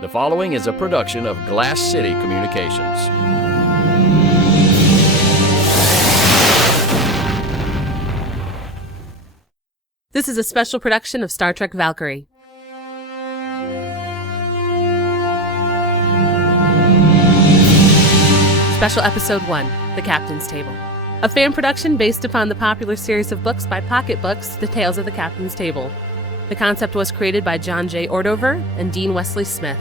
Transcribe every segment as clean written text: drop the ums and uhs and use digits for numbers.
The following is a production of Glass City Communications. This is a special production of Star Trek Valkyrie. Special Episode 1, The Captain's Table. A fan production based upon the popular series of books by Pocket Books, The Tales of the Captain's Table. The concept was created by John J. Ordover and Dean Wesley Smith.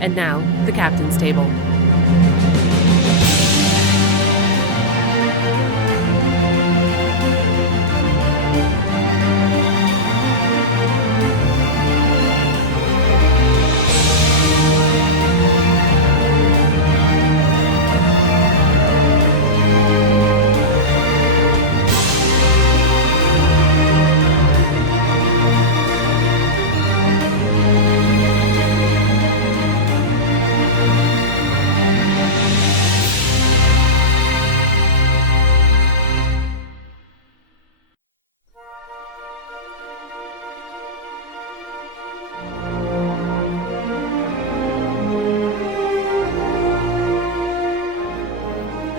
And now, The Captain's Table.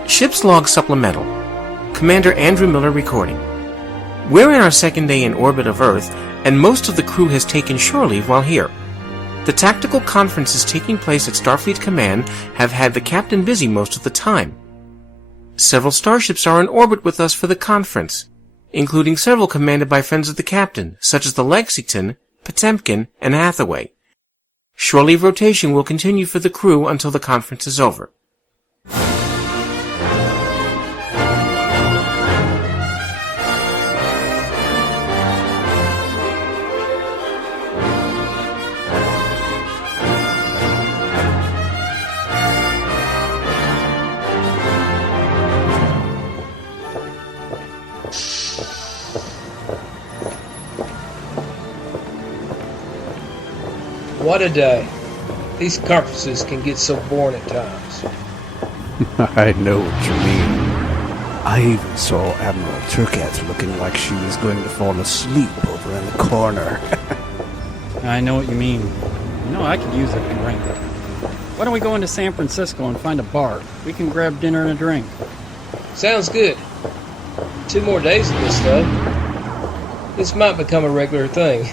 Ship's Log Supplemental. Commander Andrew Miller recording. We're in our second day in orbit of Earth, and most of the crew has taken shore leave while here. The tactical conferences taking place at Starfleet Command have had the captain busy most of the time. Several starships are in orbit with us for the conference, including several commanded by friends of the captain, such as the Lexington, Potemkin, and Hathaway. Shore leave rotation will continue for the crew until the conference is over. What a day. These conferences can get so boring at times. I know what you mean. I even saw Admiral Turcat looking like she was going to fall asleep over in the corner. I know what you mean. You know, I could use a drink. Why don't we go into San Francisco and find a bar? We can grab dinner and a drink. Sounds good. 2 more days of this, though. This might become a regular thing.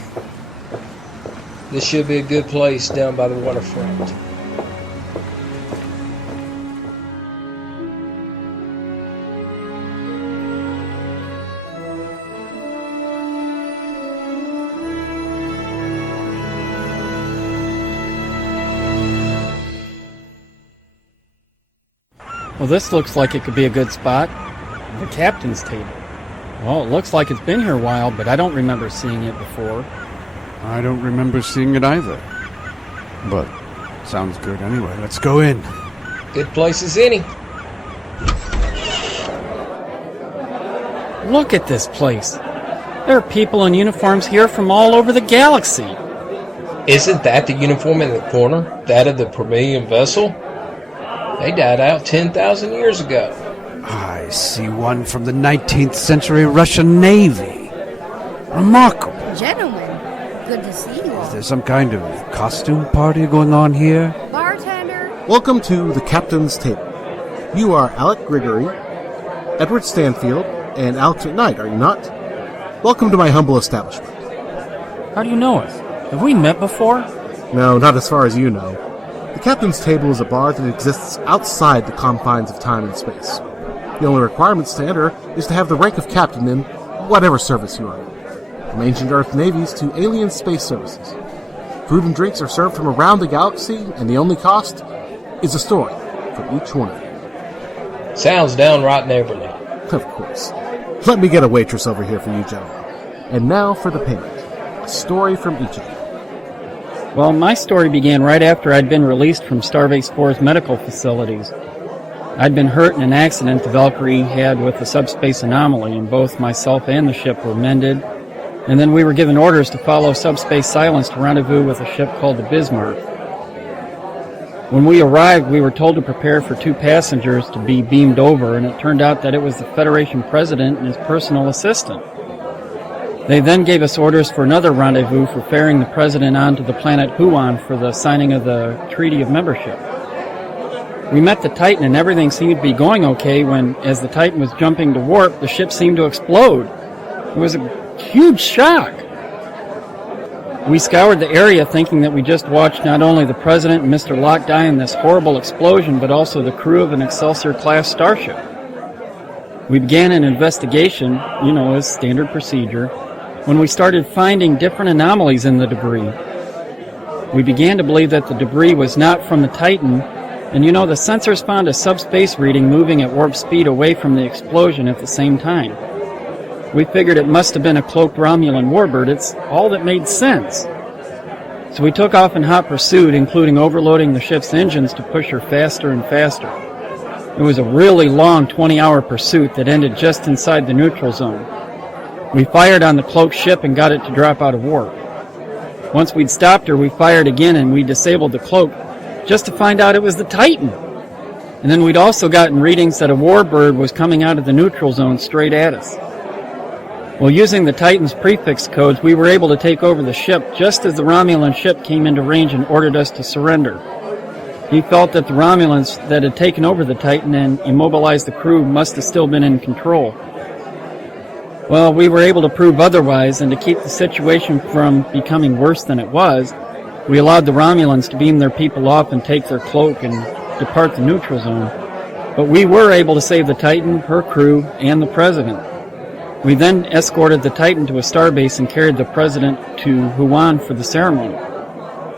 This should be a good place down by the waterfront. Well, this looks like it could be a good spot. The captain's table. Well, it looks like it's been here a while, but I don't remember seeing it before. I don't remember seeing it either. But sounds good anyway. Let's go in. Good place as any. Look at this place. There are people in uniforms here from all over the galaxy. Isn't that the uniform in the corner? That of the Promethean vessel? They died out 10,000 years ago. I see one from the 19th century Russian Navy. Remarkable. Gentlemen, good to see you all. Is there some kind of costume party going on here? Bartender? Welcome to the Captain's Table. You are Alec Grigory, Edward Stanfield, and Alec McKnight, are you not? Welcome to my humble establishment. How do you know us? Have we met before? No, not as far as you know. The Captain's Table is a bar that exists outside the confines of time and space. The only requirements to enter is to have the rank of captain in whatever service you are in. From ancient Earth navies to alien space services. Food and drinks are served from around the galaxy, and the only cost is a story for each one of you. Sounds downright neighborly. Of course. Let me get a waitress over here for you gentlemen. And now for the payment. A story from each of you. Well, my story began right after I'd been released from Starbase 4's medical facilities. I'd been hurt in an accident the Valkyrie had with a subspace anomaly, and both myself and the ship were mended. And then we were given orders to follow subspace silence to rendezvous with a ship called the Bismarck. When we arrived, we were told to prepare for 2 passengers to be beamed over, and it turned out that it was the Federation president and his personal assistant. They then gave us orders for another rendezvous for ferrying the President onto the planet Huon for the signing of the Treaty of Membership. We met the Titan and everything seemed to be going okay when, as the Titan was jumping to warp, the ship seemed to explode. It was a huge shock. We scoured the area thinking that we just watched not only the President and Mr. Locke die in this horrible explosion, but also the crew of an Excelsior-class starship. We began an investigation, as standard procedure, when we started finding different anomalies in the debris. We began to believe that the debris was not from the Titan, and the sensors found a subspace reading moving at warp speed away from the explosion at the same time. We figured it must have been a cloaked Romulan warbird. It's all that made sense. So we took off in hot pursuit, including overloading the ship's engines to push her faster and faster. It was a really long 20-hour pursuit that ended just inside the neutral zone. We fired on the cloaked ship and got it to drop out of warp. Once we'd stopped her, we fired again and we disabled the cloak just to find out it was the Titan. And then we'd also gotten readings that a warbird was coming out of the neutral zone straight at us. Well, using the Titan's prefix codes, we were able to take over the ship just as the Romulan ship came into range and ordered us to surrender. He felt that the Romulans that had taken over the Titan and immobilized the crew must have still been in control. Well, we were able to prove otherwise, and to keep the situation from becoming worse than it was, we allowed the Romulans to beam their people off and take their cloak and depart the neutral zone. But we were able to save the Titan, her crew, and the President. We then escorted the Titan to a starbase and carried the President to Huon for the ceremony.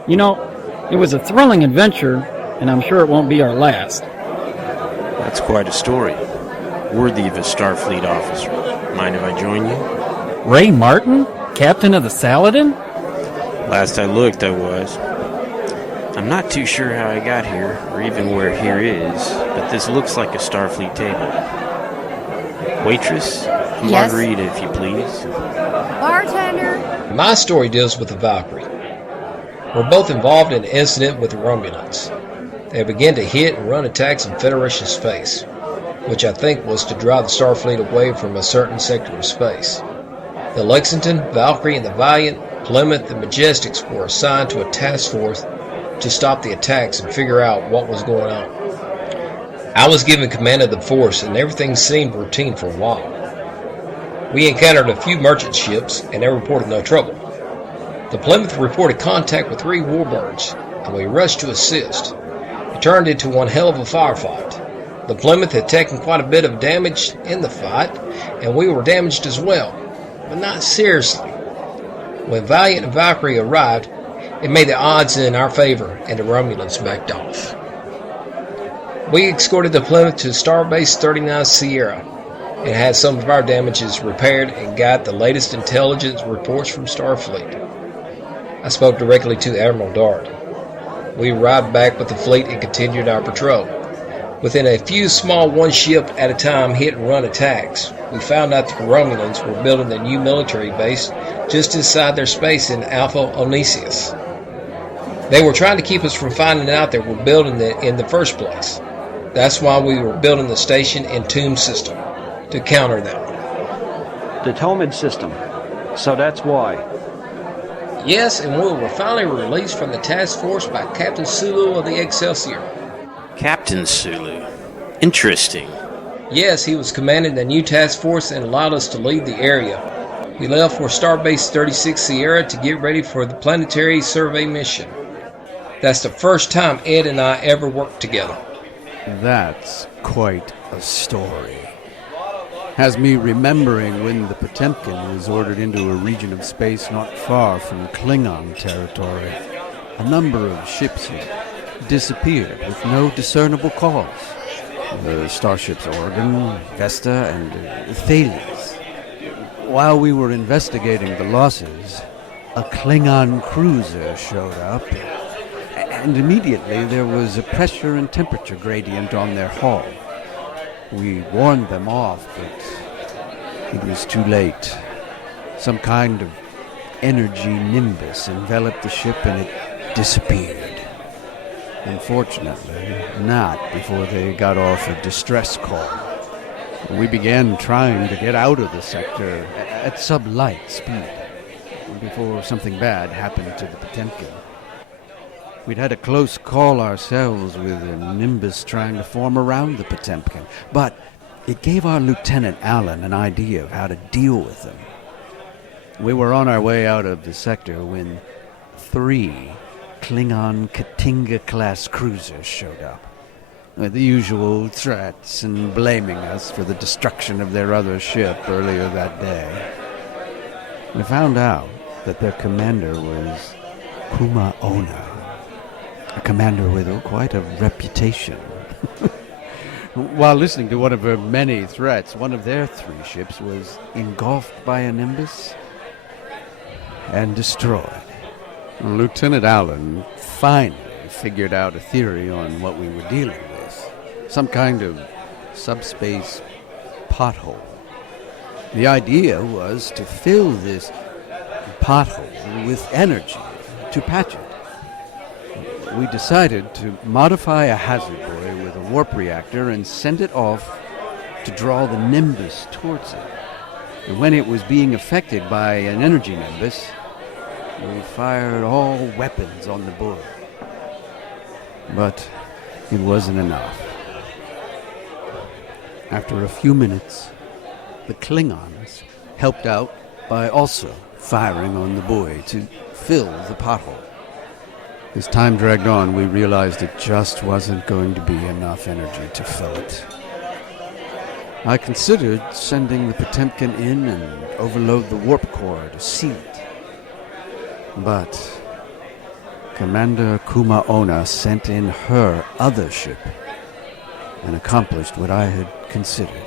It was a thrilling adventure, and I'm sure it won't be our last. That's quite a story. Worthy of a Starfleet officer. Mind if I join you? Ray Martin? Captain of the Saladin? Last I looked, I was. I'm not too sure how I got here, or even where here is, but this looks like a Starfleet table. Waitress? A margarita, if you please. Bartender. My story deals with the Valkyrie. We're both involved in an incident with the Romulans. They began to hit and run attacks in Federation space, which I think was to drive the Starfleet away from a certain sector of space. The Lexington, Valkyrie, and the Valiant, Plymouth, and Majestics were assigned to a task force to stop the attacks and figure out what was going on. I was given command of the force, and everything seemed routine for a while. We encountered a few merchant ships, and they reported no trouble. The Plymouth reported contact with 3 warbirds, and we rushed to assist. It turned into one hell of a firefight. The Plymouth had taken quite a bit of damage in the fight, and we were damaged as well, but not seriously. When Valiant and Valkyrie arrived, it made the odds in our favor, and the Romulans backed off. We escorted the Plymouth to Starbase 39 Sierra, and had some of our damages repaired and got the latest intelligence reports from Starfleet. I spoke directly to Admiral Dart. We arrived back with the fleet and continued our patrol. Within a few small one-ship at a time hit-and-run attacks, we found out that the Romulans were building a new military base just inside their space in Alpha Oniseus. They were trying to keep us from finding out they were building it in the first place. That's why we were building the station and tomb system, to counter them. The Tomid system. So that's why. Yes, and we were finally released from the task force by Captain Sulu of the Excelsior. Captain Sulu. Interesting. Yes, he was commanding the new task force and allowed us to leave the area. We left for Starbase 36 Sierra to get ready for the planetary survey mission. That's the first time Ed and I ever worked together. That's quite a story. Has me remembering when the Potemkin was ordered into a region of space not far from Klingon territory. A number of ships had disappeared with no discernible cause. The starships Oregon, Vesta, and Thales. While we were investigating the losses, a Klingon cruiser showed up, and immediately there was a pressure and temperature gradient on their hull. We warned them off, but it was too late. Some kind of energy nimbus enveloped the ship and it disappeared. Unfortunately, not before they got off a distress call. We began trying to get out of the sector at sublight speed before something bad happened to the Potemkin. We'd had a close call ourselves with a nimbus trying to form around the Potemkin, but it gave our Lieutenant Allen an idea of how to deal with them. We were on our way out of the sector when 3 Klingon Katinga-class cruisers showed up, with the usual threats and blaming us for the destruction of their other ship earlier that day. We found out that their commander was Kuma Ona, a commander with quite a reputation. While listening to one of her many threats, one of their 3 ships was engulfed by a nimbus and destroyed. Lieutenant Allen finally figured out a theory on what we were dealing with. Some kind of subspace pothole. The idea was to fill this pothole with energy to patch it. We decided to modify a hazard buoy with a warp reactor and send it off to draw the nimbus towards it. And when it was being affected by an energy nimbus, we fired all weapons on the buoy. But it wasn't enough. After a few minutes, the Klingons helped out by also firing on the buoy to fill the pothole. As time dragged on, we realized it just wasn't going to be enough energy to fill it. I considered sending the Potemkin in and overload the warp core to seal it. But Commander Kuma Ona sent in her other ship and accomplished what I had considered.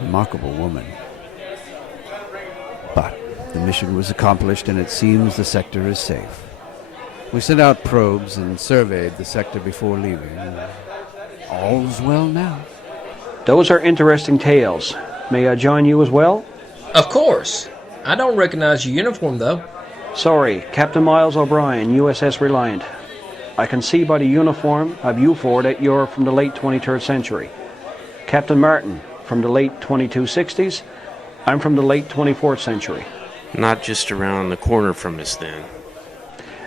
Remarkable woman. But the mission was accomplished, and it seems the sector is safe. We sent out probes and surveyed the sector before leaving. All's well now. Those are interesting tales. May I join you as well? Of course. I don't recognize your uniform, though. Sorry, Captain Miles O'Brien, USS Reliant. I can see by the uniform of you four that you're from the late 23rd century. Captain Martin, from the late 2260s. I'm from the late 24th century. Not just around the corner from us, then.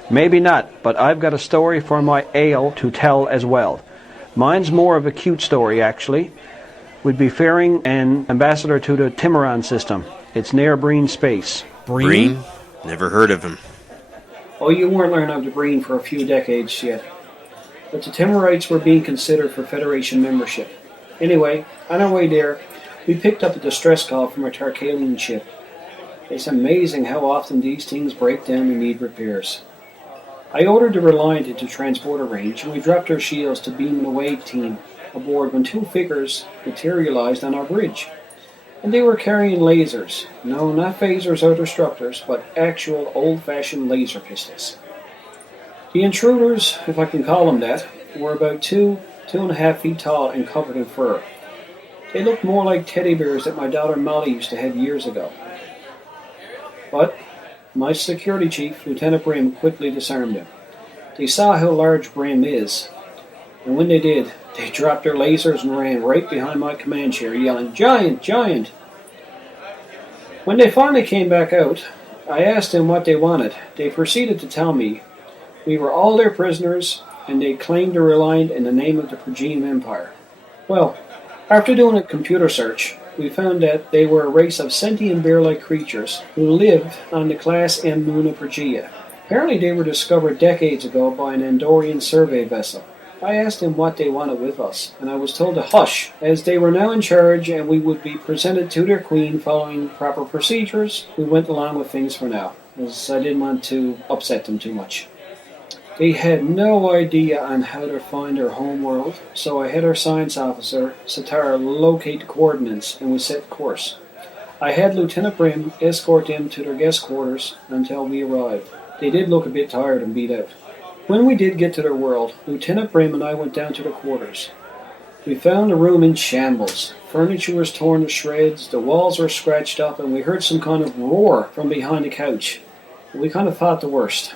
Maybe not, but I've got a story for my ale to tell as well. Mine's more of a cute story, actually. We'd be ferrying an ambassador to the Timuron system. It's near Breen Space. Breen? Never heard of him. Oh, you weren't learning of the Breen for a few decades yet. But the Timurites were being considered for Federation membership. Anyway, on our way there, we picked up a distress call from a Tarkalian ship. It's amazing how often these things break down and need repairs. I ordered the Reliant into transporter range, and we dropped our shields to beam an away team aboard when 2 figures materialized on our bridge. And they were carrying lasers. No, not phasers or disruptors, but actual old-fashioned laser pistols. The intruders, if I can call them that, were about 2.5 feet tall and covered in fur. They looked more like teddy bears that my daughter Molly used to have years ago. But my security chief, Lieutenant Brim, quickly disarmed them. They saw how large Brim is, and when they did, they dropped their lasers and ran right behind my command chair, yelling, "Giant! Giant!" When they finally came back out, I asked them what they wanted. They proceeded to tell me we were all their prisoners, and they claimed the Reliant in the name of the Phrygian Empire. Well, after doing a computer search, we found that they were a race of sentient bear-like creatures who lived on the class M moon of Phrygia. Apparently they were discovered decades ago by an Andorian survey vessel. I asked them what they wanted with us, and I was told to hush, as they were now in charge and we would be presented to their queen following proper procedures. We went along with things for now, as I didn't want to upset them too much. They had no idea on how to find their home world, so I had our science officer, Satar, locate the coordinates, and we set course. I had Lieutenant Brim escort them to their guest quarters until we arrived. They did look a bit tired and beat out. When we did get to their world, Lieutenant Brim and I went down to the quarters. We found the room in shambles. Furniture was torn to shreds, the walls were scratched up, and we heard some kind of roar from behind the couch. We kind of thought the worst.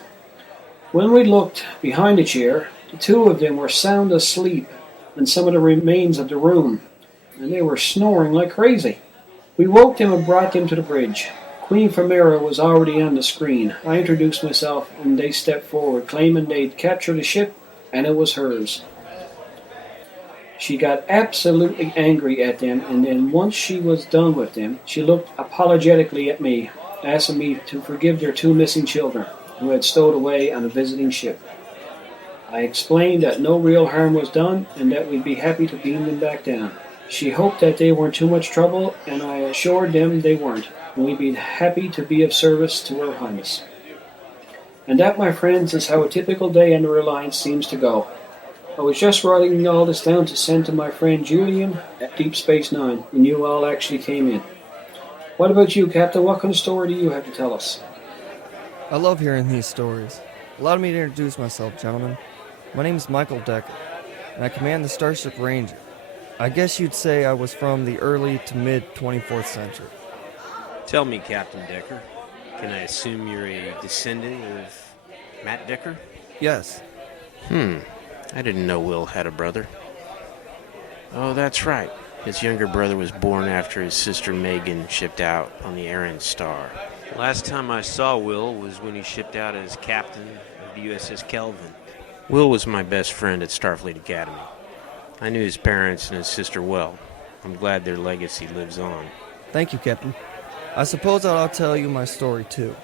When we looked behind the chair, the 2 of them were sound asleep in some of the remains of the room. and they were snoring like crazy. We woke them and brought them to the bridge. Queen Femera was already on the screen. I introduced myself, and they stepped forward, claiming they'd captured the ship, and it was hers. She got absolutely angry at them, and then once she was done with them, she looked apologetically at me, asking me to forgive their 2 missing children, who had stowed away on a visiting ship. I explained that no real harm was done, and that we'd be happy to beam them back down. She hoped that they weren't too much trouble, and I assured them they weren't, and we'd be happy to be of service to Her Highness. And that, my friends, is how a typical day on the Reliant seems to go. I was just writing all this down to send to my friend Julian at Deep Space Nine, when you all actually came in. What about you, Captain? What kind of story do you have to tell us? I love hearing these stories. Allow me to introduce myself, gentlemen. My name is Michael Decker, and I command the Starship Ranger. I guess you'd say I was from the early to mid-24th century. Tell me, Captain Decker, can I assume you're a descendant of Matt Decker? Yes. I didn't know Will had a brother. Oh, that's right. His younger brother was born after his sister Megan shipped out on the errand Star. Last time I saw Will was when he shipped out as captain of the USS Kelvin. Will was my best friend at Starfleet Academy. I knew his parents and his sister well. I'm glad their legacy lives on. Thank you, Captain. I suppose I'll tell you my story, too.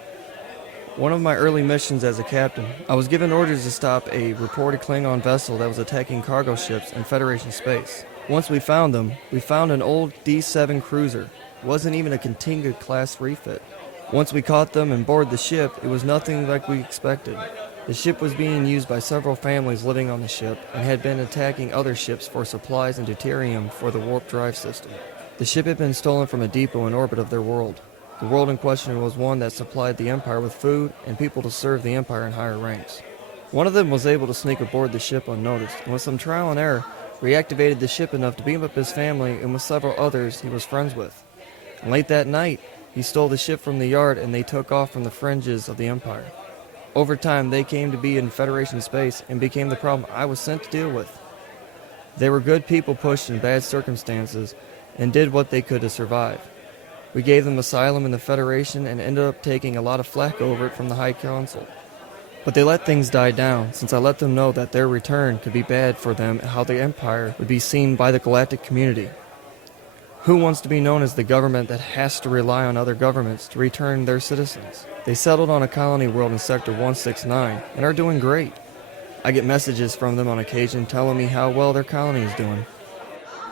One of my early missions as a captain, I was given orders to stop a reported Klingon vessel that was attacking cargo ships in Federation space. Once we found them, we found an old D-7 cruiser. It wasn't even a Continga-class refit. Once we caught them and boarded the ship, it was nothing like we expected. The ship was being used by several families living on the ship and had been attacking other ships for supplies and deuterium for the warp drive system. The ship had been stolen from a depot in orbit of their world. The world in question was one that supplied the Empire with food and people to serve the Empire in higher ranks. One of them was able to sneak aboard the ship unnoticed, and with some trial and error, reactivated the ship enough to beam up his family and with several others he was friends with. And late that night, he stole the ship from the yard and they took off from the fringes of the Empire. Over time, they came to be in Federation space and became the problem I was sent to deal with. They were good people pushed in bad circumstances and did what they could to survive. We gave them asylum in the Federation and ended up taking a lot of flack over it from the High Council. But they let things die down, since I let them know that their return could be bad for them and how the Empire would be seen by the galactic community. Who wants to be known as the government that has to rely on other governments to return their citizens? They settled on a colony world in Sector 169 and are doing great. I get messages from them on occasion telling me how well their colony is doing.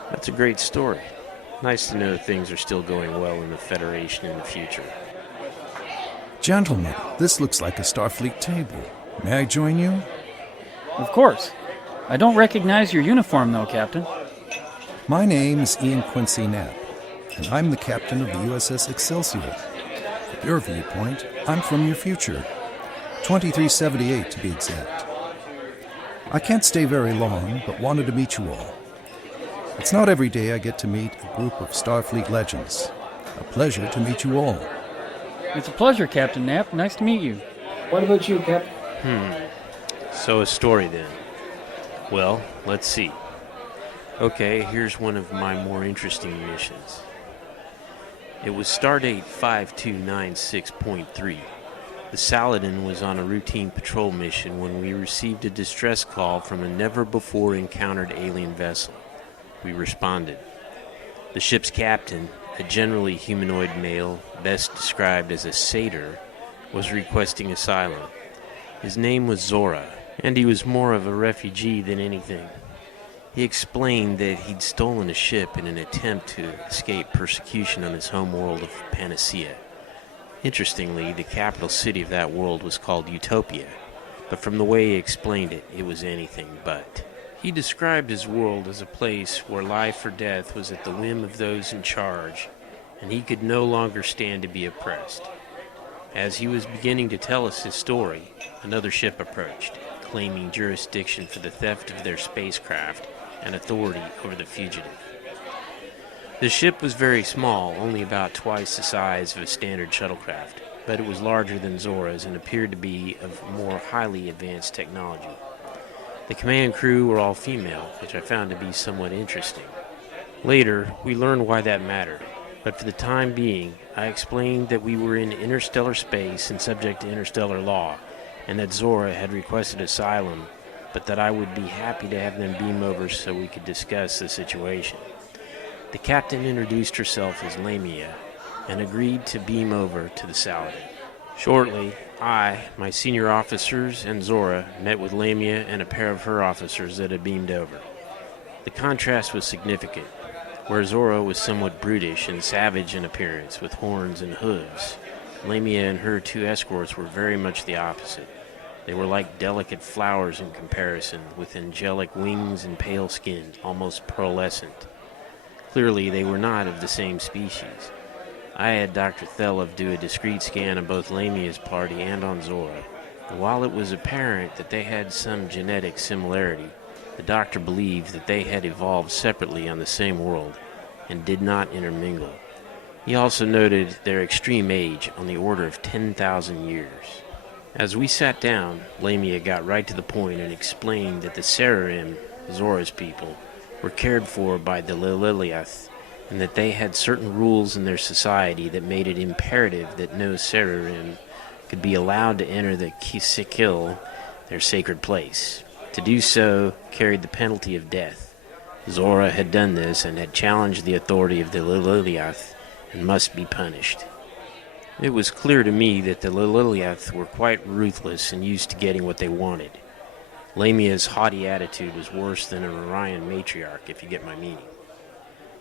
That's a great story. Nice to know things are still going well in the Federation in the future. Gentlemen, this looks like a Starfleet table. May I join you? Of course. I don't recognize your uniform, though, Captain. My name is Ian Quincy Knapp, and I'm the captain of the USS Excelsior. From your viewpoint, I'm from your future. 2378 to be exact. I can't stay very long, but wanted to meet you all. It's not every day I get to meet a group of Starfleet legends. A pleasure to meet you all. It's a pleasure, Captain Knapp. Nice to meet you. What about you, Cap? So a story then. Well, let's see. Okay, here's one of my more interesting missions. It was Stardate 5296.3. The Saladin was on a routine patrol mission when we received a distress call from a never-before-encountered alien vessel. We responded. The ship's captain, a generally humanoid male, best described as a satyr, was requesting asylum. His name was Zora, and he was more of a refugee than anything. He explained that he'd stolen a ship in an attempt to escape persecution on his home world of Panacea. Interestingly, the capital city of that world was called Utopia, but from the way he explained it, it was anything but. He described his world as a place where life or death was at the whim of those in charge, and he could no longer stand to be oppressed. As he was beginning to tell us his story, another ship approached, claiming jurisdiction for the theft of their spacecraft and authority over the fugitive. The ship was very small, only about twice the size of a standard shuttlecraft, but it was larger than Zora's and appeared to be of more highly advanced technology. The command crew were all female, which I found to be somewhat interesting. Later, we learned why that mattered, but for the time being, I explained that we were in interstellar space and subject to interstellar law, and that Zora had requested asylum, but that I would be happy to have them beam over so we could discuss the situation. The captain introduced herself as Lamia and agreed to beam over to the Saladin. Shortly, I, my senior officers, and Zora met with Lamia and a pair of her officers that had beamed over. The contrast was significant. Where Zora was somewhat brutish and savage in appearance with horns and hooves, Lamia and her two escorts were very much the opposite. They were like delicate flowers in comparison, with angelic wings and pale skin, almost pearlescent. Clearly, they were not of the same species. I had Dr. Thelov do a discreet scan of both Lamia's party and on Zora, and while it was apparent that they had some genetic similarity, the doctor believed that they had evolved separately on the same world and did not intermingle. He also noted their extreme age on the order of 10,000 years. As we sat down, Lamia got right to the point and explained that the Sararim, Zora's people, were cared for by the Lililiath, and that they had certain rules in their society that made it imperative that no Sararim could be allowed to enter the Kisikil, their sacred place. To do so carried the penalty of death. Zora had done this and had challenged the authority of the Lililiath and must be punished. It was clear to me that the Lililiath were quite ruthless and used to getting what they wanted. Lamia's haughty attitude was worse than an Orion matriarch, if you get my meaning.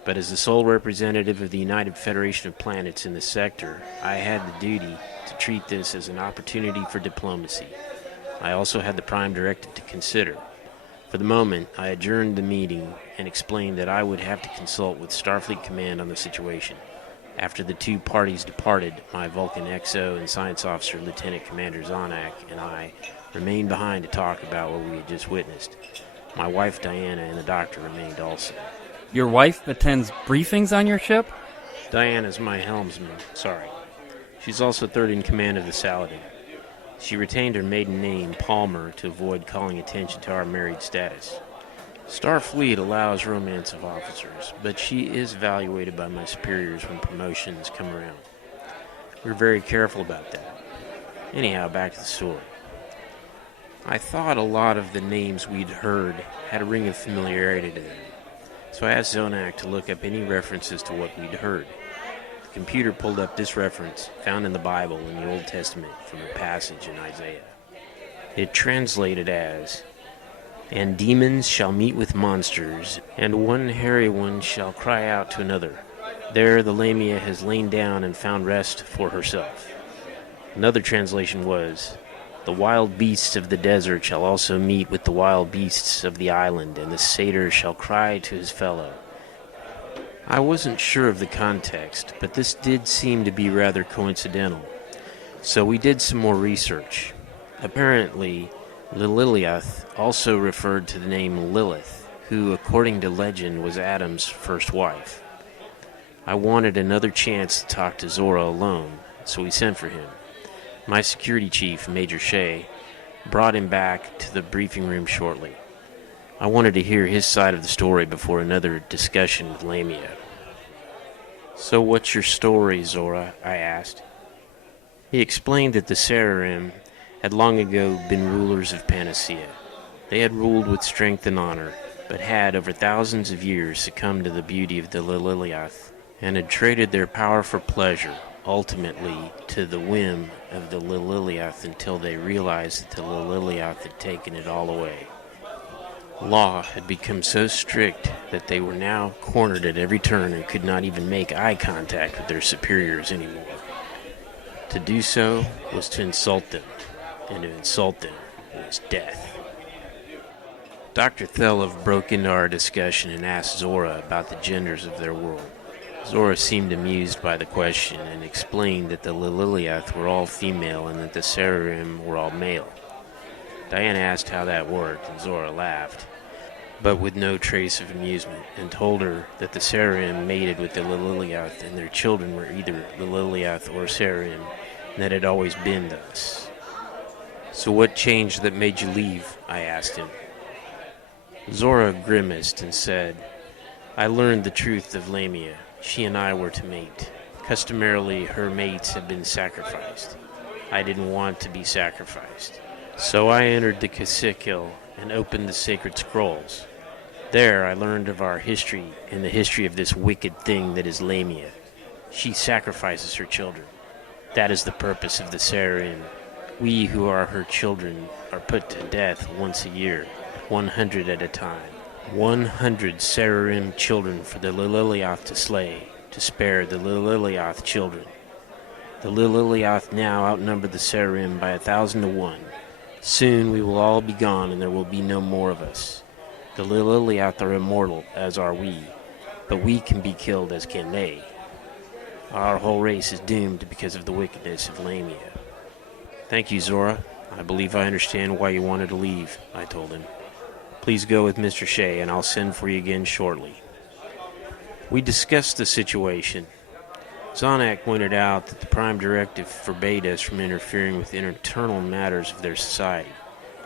But as the sole representative of the United Federation of Planets in the sector, I had the duty to treat this as an opportunity for diplomacy. I also had the Prime Directive to consider. For the moment, I adjourned the meeting and explained that I would have to consult with Starfleet Command on the situation. After the two parties departed, my Vulcan XO and Science Officer Lieutenant Commander Zonak and I remained behind to talk about what we had just witnessed. My wife Diana and the doctor remained also. Your wife attends briefings on your ship? Diana's my helmsman, sorry. She's also third in command of the Saladin. She retained her maiden name, Palmer, to avoid calling attention to our married status. Starfleet allows romance of officers, but she is evaluated by my superiors when promotions come around. We're very careful about that. Anyhow, back to the story. I thought a lot of the names we'd heard had a ring of familiarity to them, so I asked Zonak to look up any references to what we'd heard. The computer pulled up this reference, found in the Bible in the Old Testament, from a passage in Isaiah. It translated as, "And demons shall meet with monsters, and one hairy one shall cry out to another. There the Lamia has lain down and found rest for herself." Another translation was, "The wild beasts of the desert shall also meet with the wild beasts of the island, and the satyr shall cry to his fellow." I wasn't sure of the context, but this did seem to be rather coincidental. So we did some more research. Apparently, Lililiath also referred to the name Lilith, who, according to legend, was Adam's first wife. I wanted another chance to talk to Zora alone, so we sent for him. My security chief, Major Shea, brought him back to the briefing room shortly. I wanted to hear his side of the story before another discussion with Lamia. "So what's your story, Zora?" I asked. He explained that the Sararim had long ago been rulers of Panacea. They had ruled with strength and honor, but had, over thousands of years, succumbed to the beauty of the Lililiath, and had traded their power for pleasure, ultimately to the whim of the Lililiath, until they realized that the Lililiath had taken it all away. Law had become so strict that they were now cornered at every turn and could not even make eye contact with their superiors anymore. To do so was to insult them, and to insult them was death. Dr. Thelov broke into our discussion and asked Zora about the genders of their world. Zora seemed amused by the question and explained that the Lililiath were all female and that the Sararim were all male. Diana asked how that worked, and Zora laughed, but with no trace of amusement, and told her that the Sararim mated with the Lililiath, and their children were either Lililiath or Sararim, and that it had always been thus. "So what changed that made you leave?" I asked him. Zora grimaced and said, I learned the truth of Lamia. She and I were to mate. Customarily, her mates had been sacrificed. I didn't want to be sacrificed. So I entered the caciquel and opened the sacred scrolls. There I learned of our history and the history of this wicked thing that is Lamia. She sacrifices her children. That is the purpose of the Sarim. We who are her children are put to death once a year, 100 at a time. 100 Sarim children for the Lililiath to slay, to spare the Lililiath children. The Lililiath now outnumber the Sarim by 1,000 to 1. Soon we will all be gone and there will be no more of us. The Lililiath are immortal, as are we, but we can be killed as can they. Our whole race is doomed because of the wickedness of Lamia. Thank you, Zora. I believe I understand why you wanted to leave, I told him. Please go with Mr. Shea, and I'll send for you again shortly. We discussed the situation. Zonak pointed out that the Prime Directive forbade us from interfering with internal matters of their society.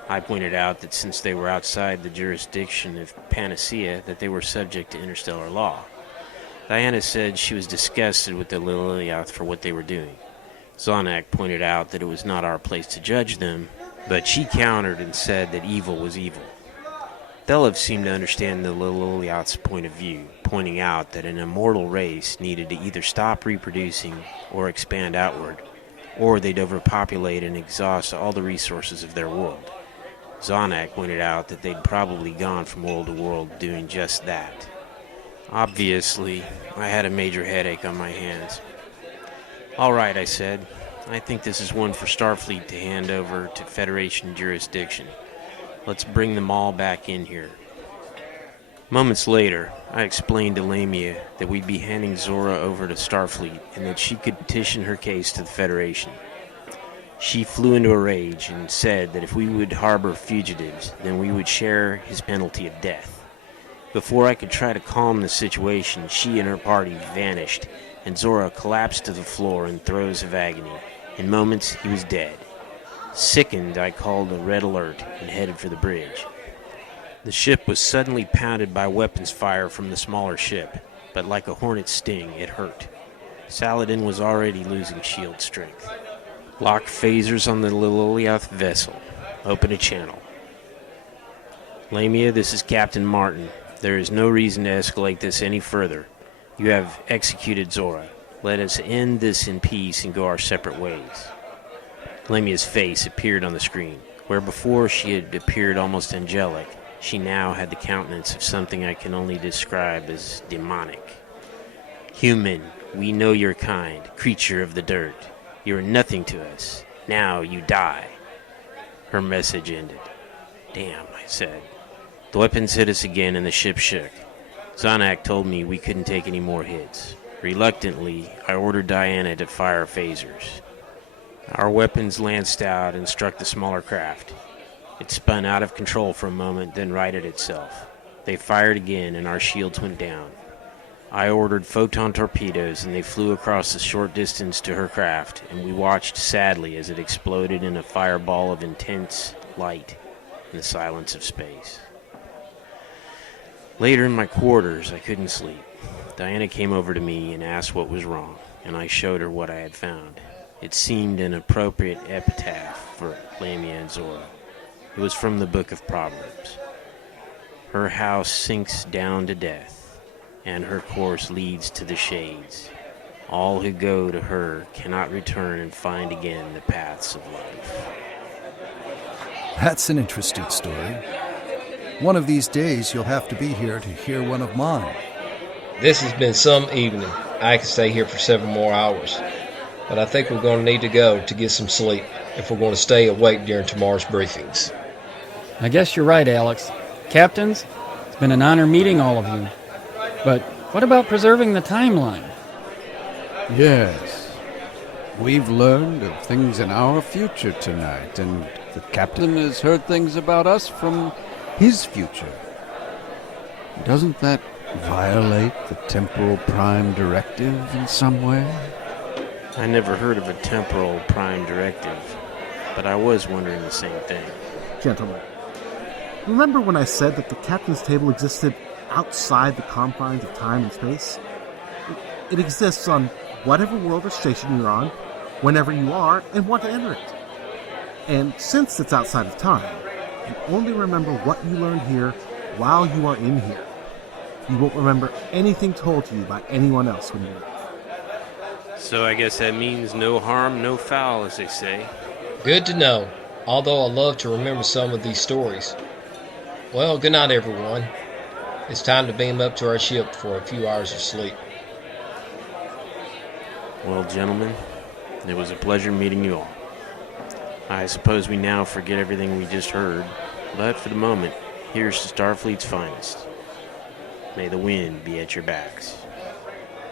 I pointed out that since they were outside the jurisdiction of Panacea, that they were subject to interstellar law. Diana said she was disgusted with the Lililiath for what they were doing. Zonak pointed out that it was not our place to judge them, but she countered and said that evil was evil. Thelev seemed to understand the Lililiath's point of view, pointing out that an immortal race needed to either stop reproducing or expand outward, or they'd overpopulate and exhaust all the resources of their world. Zonak pointed out that they'd probably gone from world to world doing just that. Obviously, I had a major headache on my hands. All right, I said. I think this is one for Starfleet to hand over to Federation jurisdiction. Let's bring them all back in here. Moments later, I explained to Lamia that we'd be handing Zora over to Starfleet and that she could petition her case to the Federation. She flew into a rage and said that if we would harbor fugitives, then we would share his penalty of death. Before I could try to calm the situation, she and her party vanished, and Zora collapsed to the floor in throes of agony. In moments, he was dead. Sickened, I called a red alert and headed for the bridge. The ship was suddenly pounded by weapons fire from the smaller ship, but like a hornet's sting, it hurt. Saladin was already losing shield strength. Lock phasers on the Lililiath vessel. Open a channel. Lamia, this is Captain Martin. There is no reason to escalate this any further. You have executed Zora. Let us end this in peace and go our separate ways. Lamia's face appeared on the screen. Where before she had appeared almost angelic, she now had the countenance of something I can only describe as demonic. Human, we know your kind, creature of the dirt. You are nothing to us. Now you die. Her message ended. Damn, I said. The weapons hit us again and the ship shook. Zonak told me we couldn't take any more hits. Reluctantly, I ordered Diana to fire phasers. Our weapons lanced out and struck the smaller craft. It spun out of control for a moment, then righted itself. They fired again and our shields went down. I ordered photon torpedoes and they flew across the short distance to her craft, and we watched sadly as it exploded in a fireball of intense light in the silence of space. Later in my quarters, I couldn't sleep. Diana came over to me and asked what was wrong, and I showed her what I had found. It seemed an appropriate epitaph for Lamia and Zora. It was from the Book of Proverbs. Her house sinks down to death, and her course leads to the shades. All who go to her cannot return and find again the paths of life. That's an interesting story. One of these days you'll have to be here to hear one of mine. This has been some evening. I could stay here for several more hours. But I think we're going to need to go to get some sleep if we're going to stay awake during tomorrow's briefings. I guess you're right, Alex. Captains, it's been an honor meeting all of you. But what about preserving the timeline? Yes. We've learned of things in our future tonight, and the captain has heard things about us from his future. Doesn't that violate the temporal prime directive in some way? I never heard of a temporal prime directive, but I was wondering the same thing. Gentlemen, remember when I said that the captain's table existed outside the confines of time and space. It exists on whatever world or station you're on, whenever you are and want to enter it. And since it's outside of time, you only remember what you learned here while you are in here. You won't remember anything told to you by anyone else when you leave. So I guess that means no harm, no foul, as they say. Good to know, although I love to remember some of these stories. Well, good night, everyone. It's time to beam up to our ship for a few hours of sleep. Well, gentlemen, it was a pleasure meeting you all. I suppose we now forget everything we just heard, but for the moment, here's to Starfleet's finest. May the wind be at your backs.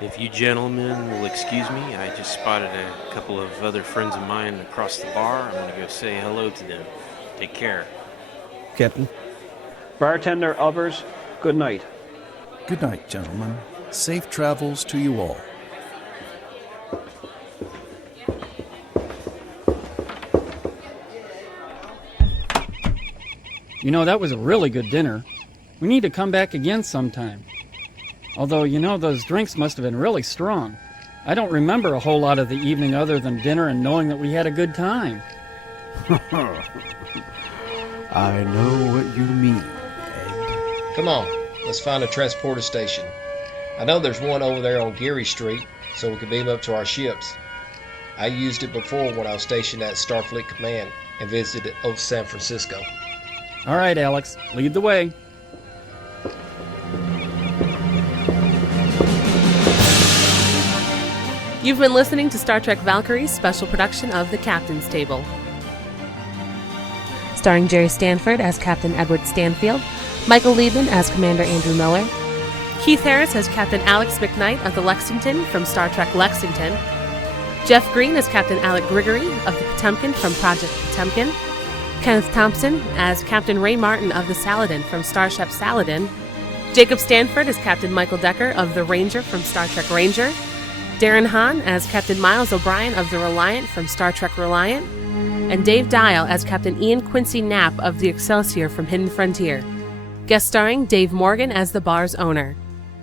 If you gentlemen will excuse me, I just spotted a couple of other friends of mine across the bar. I'm going to go say hello to them. Take care. Captain. Bartender, others, good night. Good night, gentlemen. Safe travels to you all. You know, that was a really good dinner. We need to come back again sometime. Although, you know, those drinks must have been really strong. I don't remember a whole lot of the evening other than dinner and knowing that we had a good time. I know what you mean, Ed. Come on, let's find a transporter station. I know there's one over there on Geary Street, so we can beam up to our ships. I used it before when I was stationed at Starfleet Command and visited old San Francisco. All right, Alex, lead the way. You've been listening to Star Trek Valkyrie's special production of The Captain's Table. Starring Jerry Stanford as Captain Edward Stanfield, Michael Liebman as Commander Andrew Miller, Keith Harris as Captain Alex McKnight of the Lexington from Star Trek Lexington, Jeff Green as Captain Alec Grigory of the Potemkin from Project Potemkin, Kenneth Thompson as Captain Ray Martin of the Saladin from Starship Saladin, Jacob Stanford as Captain Michael Decker of the Ranger from Star Trek Ranger, Darren Hann as Captain Miles O'Brien of the Reliant from Star Trek Reliant, and Dave Dial as Captain Ian Quincy Knapp of the Excelsior from Hidden Frontier. Guest starring Dave Morgan as the bar's owner,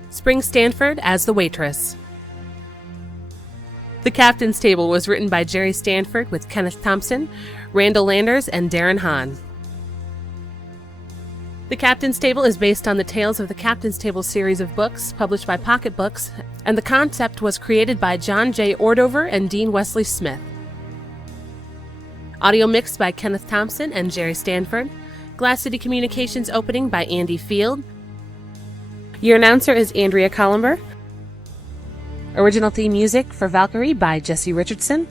Spring Stanford as the waitress. The Captain's Table was written by Jerry Stanford with Kenneth Thompson, Randall Landers, and Darren Hann. The Captain's Table is based on the Tales of the Captain's Table series of books published by Pocket Books, and the concept was created by John J. Ordover and Dean Wesley Smith. Audio mixed by Kenneth Thompson and Jerry Stanford. Glass City Communications opening by Andy Field. Your announcer is Andrea Columber. Original theme music for Valkyrie by Jesse Richardson.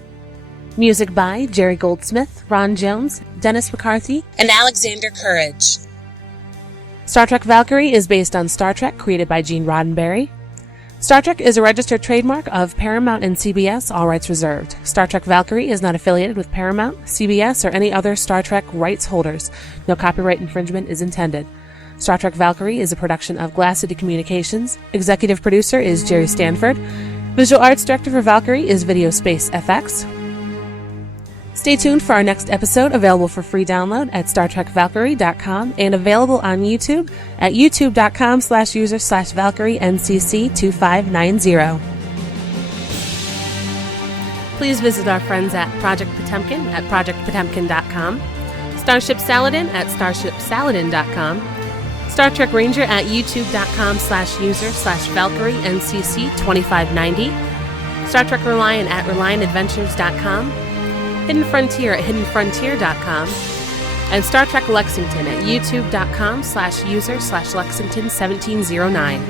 Music by Jerry Goldsmith, Ron Jones, Dennis McCarthy, and Alexander Courage. Star Trek Valkyrie is based on Star Trek, created by Gene Roddenberry. Star Trek is a registered trademark of Paramount and CBS, all rights reserved. Star Trek Valkyrie is not affiliated with Paramount, CBS, or any other Star Trek rights holders. No copyright infringement is intended. Star Trek Valkyrie is a production of Glass City Communications. Executive producer is Jerry Stanford. Visual arts director for Valkyrie is Video Space FX. Stay tuned for our next episode, available for free download at StarTrekValkyrie.com and available on YouTube at youtube.com/user/ValkyrieNCC2590. Please visit our friends at Project Potemkin at ProjectPotemkin.com, Starship Saladin at StarshipSaladin.com, Star Trek Ranger at youtube.com/user/ValkyrieNCC2590, Star Trek Reliant at ReliantAdventures.com, Hidden Frontier at HiddenFrontier.com, and Star Trek Lexington at youtube.com/user/Lexington1709.